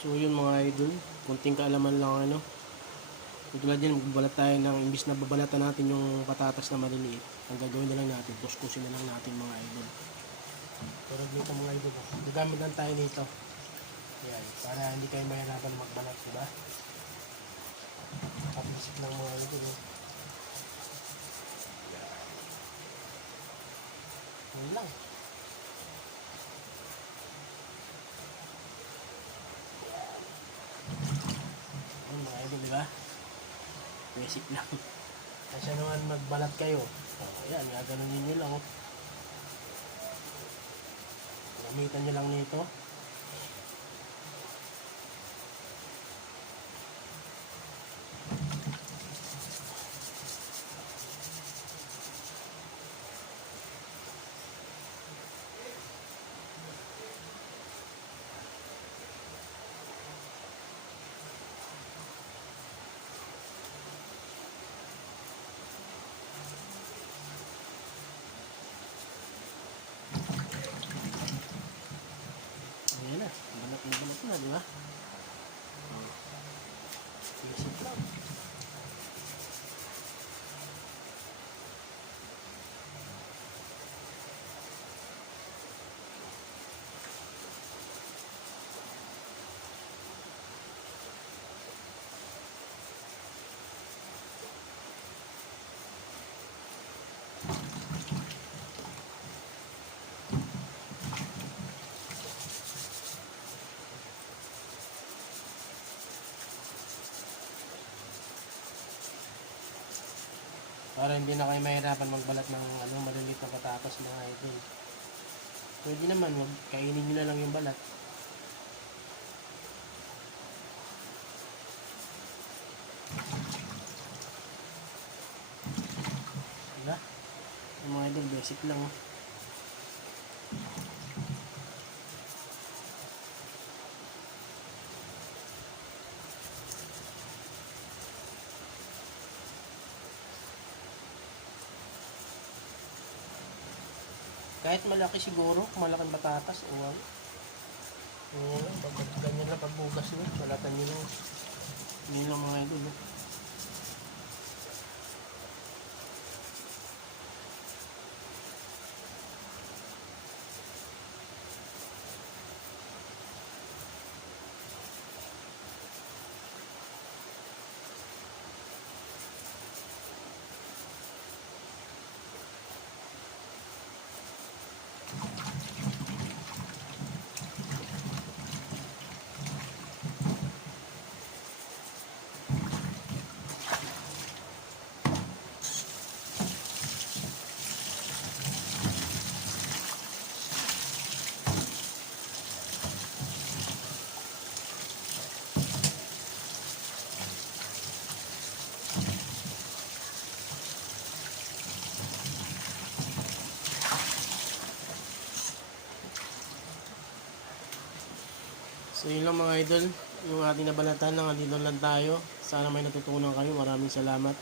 So yun mga idol, kunting kaalaman lang ano. Tulad yan, magbabalat tayo ng, imbis na babalatan natin yung patatas na maliliit, ang gagawin na lang natin, kuskusin na lang natin mga idol. Pero dito mga idol, gagamit lang tayo nito. Yan, para hindi kayo mahirapan magbalat, di ba? Kapalisip lang mga idol. Oh. Yan. Yan lang. Ayun mga idol, di ba? Basic lang. Kasi naman magbalat kayo. Oh, ayan, gaganunin nyo lang. Oh. Gamitan nyo lang nito. Balat na di ba? Basic lang. Para hindi na kayo mahirapan magbalat ng ano, maliliit na patatas mga idol. Pwede naman, wag kainin nyo na lang yung balat. Diba? Yung mga idol, basic lang. Kahit malaki siguro, malaking batatas, uwang. Oo, pag ganyan lang pagbugas nyo, balatan nyo lang. Hindi lang mga idol. So yun lang mga idol, yung ating nabalatan lang, andito lang tayo. Sana may natutunan kayo. Maraming salamat.